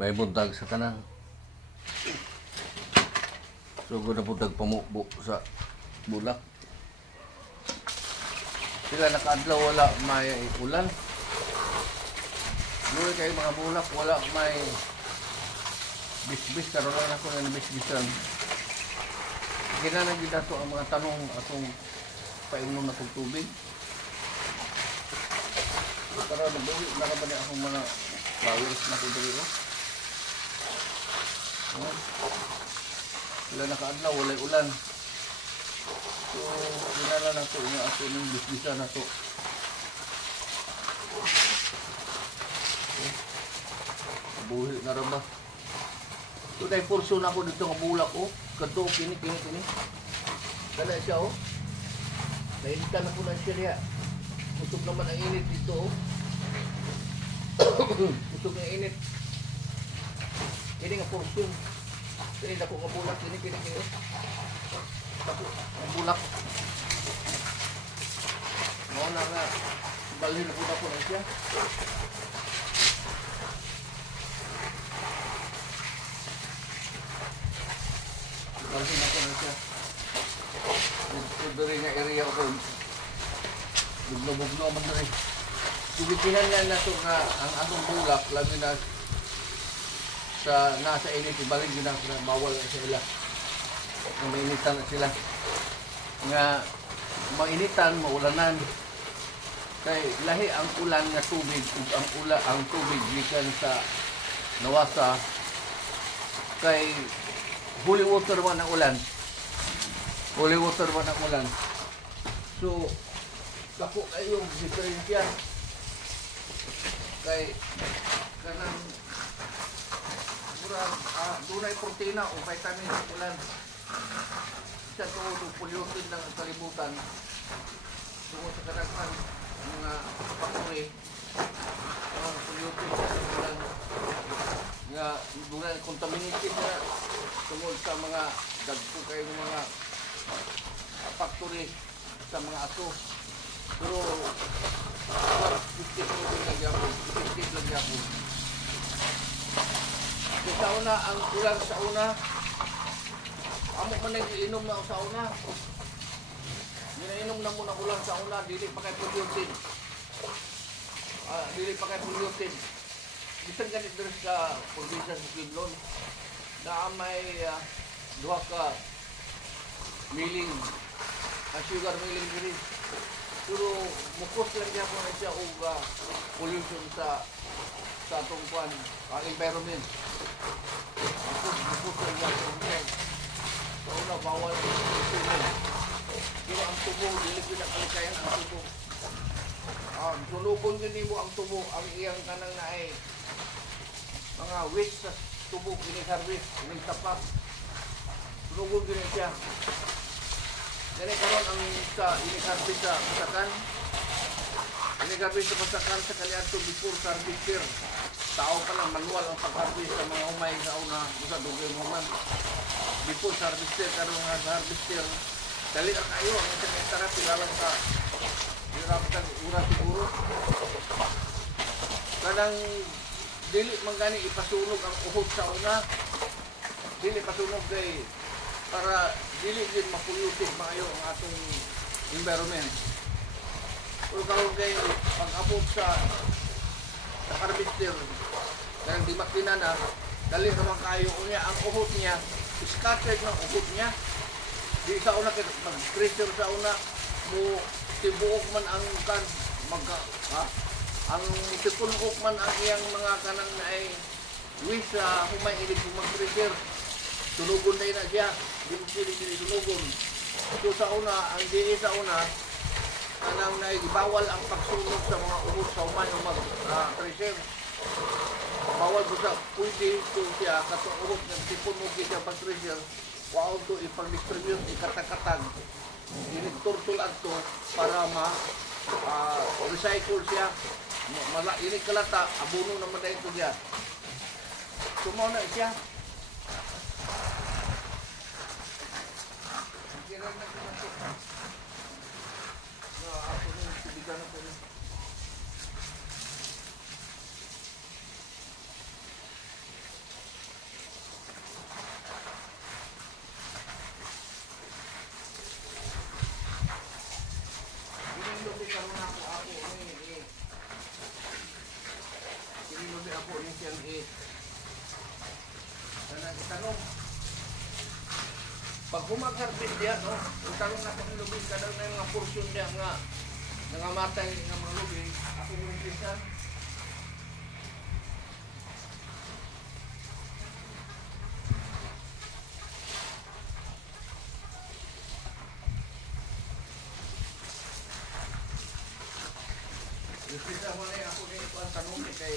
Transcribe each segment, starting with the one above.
May buntag sa kanang. So ko na buntag pamukbo sa bulak. Sila nakaadlaw wala may ulan. Luwi kayo mga bulak wala may bisbis karon lang ako na bisbisan. Ginanang gid ato ang mga tanong atong painom na tubig. Para magbuhi na ba ni akong mga flowers na dito. Wala nakaadlaw, walay ulan. So, kinala na ito nga ato ng bisbisa na ito. Buhi na rin ba? So, dahil portion ako dito ng bulak ko. Kanto, kini. Kala siya, oh. Nainitan ako na siya niya. Kusog naman ang init dito, oh. Kusog ang init. Ini nga portion. Ini dako nga bulak, kini. Dako nga bulak. Mao na nga balhin na po na siya. Balhin ako na siya. Dito rin nga area ko. Bugno man rin. Pilipinan na ito nga ang atong bulak, lagi na sa nasa init, ibalik din na bawal na sila. Mainitan na sila. Nga mainitan, maulanan. Kay lahi ang ulan nga tubig ug ang tubig gikan sa nawasa kay holy water man ang ulan. Holy water man ang ulan. So dako kayo diferensya kay kanang dunay protina o vitamin sa ulan. Isa ito polluted ng kalibutan tungkol sa kadaghan mga factory polluted sa ulan nga dunay contaminated na tungkol sa mga dagko kayo mga factory sa mga aso. Pero effective lagi ako. Sa una, ang ulan sa una, amo man nag-iinom na sa una. Ginainom na muna ulan sa una, dili pa kay polluted. Dili pa kay polluted. Bisang ganit din sa probinsya sa Quezon na may duha ka milling, sugar milling diri. Pero mukos lang niya kung siya o pollution sa atong environment. Mukos lang niya kung siya. Sa una, bawal ang pollution. Pero ang tubo, dili pinakalikaya ang tubo. Sunugon din mo ang tubo, ang iyang kanang na ay mga waste sa tubo, ini-harvest, ini-tapak. Sunugon din siya. Kaya karon ang sa ini-harvest sa pasakan. Ini-harvest sa pasakan sa kaliadto before harvester. Tao pa lang manual ang pag-harvest sa mga umay sa una, sa dugay mo man. Before harvester, karon nga harvester. Dali ang kayo, ang isang tara pilalang ka. Hirapkan ura siguro. Kanang dili man gani ipasunog ang uhod sa una. Dili pasunog kay para dili din mapolluted maayo ang atong environment. Pero karon kay pag-abot sa harvester, kanang di makina na, dali naman kayo unya ang uhod niya, scattered ng uhod niya. Di sa una kay mag-pressure sa una mo tibuok man ang kan ang tipunog man ang iyang mga kanang na ay wish sa humay ilig mag-pressure. Tunugon na ina siya, di mo sila tunugon. So sa una, ang DA sa una, kanang naibawal ang pagsunog sa mga uhod sa umay o mag-pressure. Bawal ko sa pwede ito siya, katong uhod ng tipunog siya pag-pressure, wow to ipag-distribute, ikatakatag, inig-turtulan to para ma-recycle siya. Inig kalata, abono naman na ito siya. Sumaw na siya. siyang itanong. Pag humag-harvest diya, no, itanong na kung lubin ka daw na yung mga porsyon niya nga nangamatay ng mga lubin, ako yung umpisa. Umpisa mo na ako na ito ang tanong kay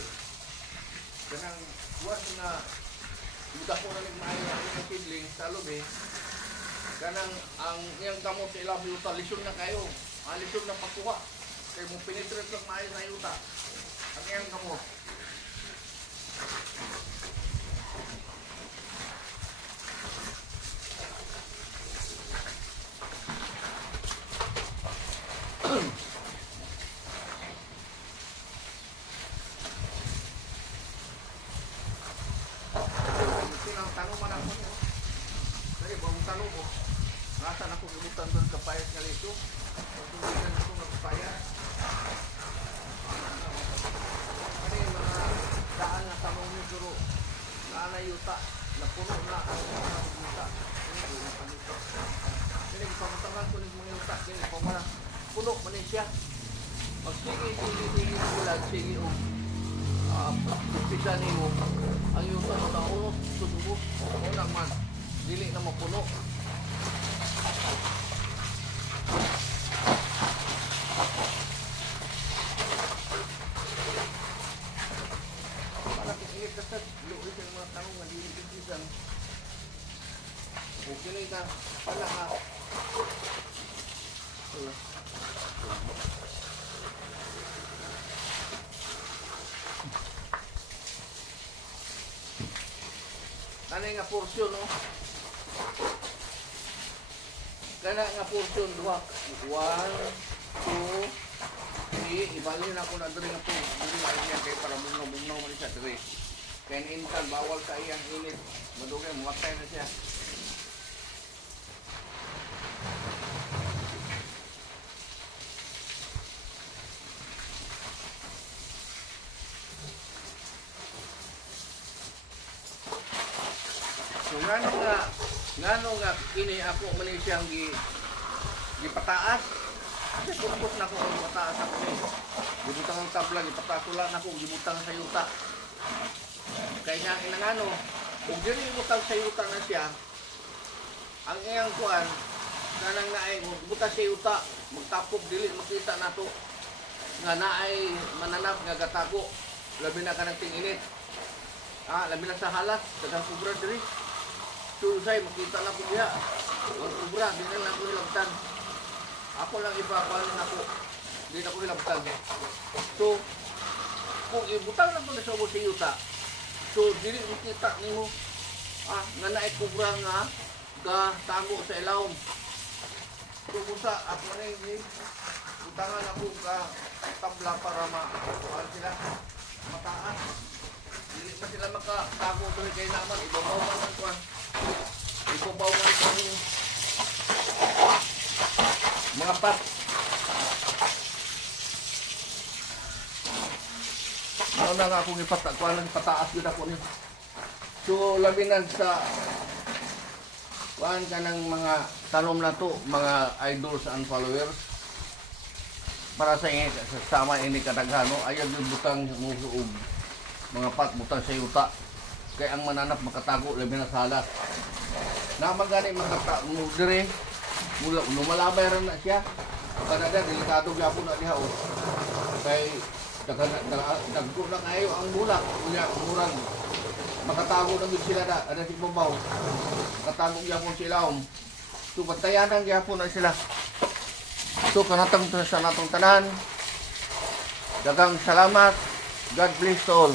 kanang buwan na muda ko na nagmahal ang kidling sa lubin. Kanang ang iyang gamot sa ilang yuta, lisyon na kayo. Lisyon na pagkuha. Kaya mong pinitrate lang maayon na yuta. Ang iyang gamot. Tanong man ako niyo. Kasi bagong tanong ko. Nasaan ako gibutan doon kapayat nga lito? Pagtuligan ako ng kapayat. Ano yung mga daan na tanong niyo pero naana yuta. Napuno na ang mga yuta. Kini ipamutangan ko ng mga yuta. Kini pamana. Puno man siya. Magsige-sige bulag. Sige o. Pisa ni mo. Ang yuta na naunot. Susubo. Unang man. Dili na mapuno. Malaki-ingit ka sa luoy sa mga tanong na dili-dilisan. Okay na ita. Pala ha. Ano nga porsyon, no? Kana nga porsyon, 2, 1, 2, 3, ibalin ako na diri nga po. Diri nga niya kay para bugnaw man siya diri. Kaya intan bawal sa iyang init. Madugay muwatay na siya. So ngano nga kini ako man siyang gipataas. Kasi purpose na ko ang pataas ako ni. Gibutang ang tabla, gipataas ulan ako, gibutang sa yuta. Kaya nga ngano, kung dili gibutang sa yuta na siya, ang iyang kuan kanang naay gibutang sa yuta, magtapok dili makita nato nga naay mananap nga gatago. Labi na kanang tinginit. Labi na sa halas, daghang kubra diri. Susay, makita na ko diha. Ang kubra, di na lang ko hilabtan. Ako lang ipapanin ako. Di na ko hilabtan. So, kung ibutang na ito na sa si yuta, so, dili makita nimo nga naay kubra nga tago sa ilawom. So, busa, ako na yung butangan ako ka tabla para matuan sila. Mataas. Hindi pa sila makatago ito kay naman. Ibabaw man ang kuwan. Ibabaw man ang mga pat. Ano na nga akong ipatakuan. Pataas yun ako niyo. So, labinan sa kuwan ka ng mga tanom na to, mga idols and followers. Para sa sama ini kadaghano, ayaw yung butang musuog. Mga pat butang sa yuta. Kaya ang mananap makatago labi na sa halas. Naman gani makatago dire. Mula lumalabay ran na siya. Kanada delikado gyapon na diha. Kay dagko na kayo ang bulak unya murag makatago na gid sila da ada si babaw. Katago gyapon sila So bantayan gyapon na sila. So kanatang sa natong tanan. Daghang salamat. God bless all.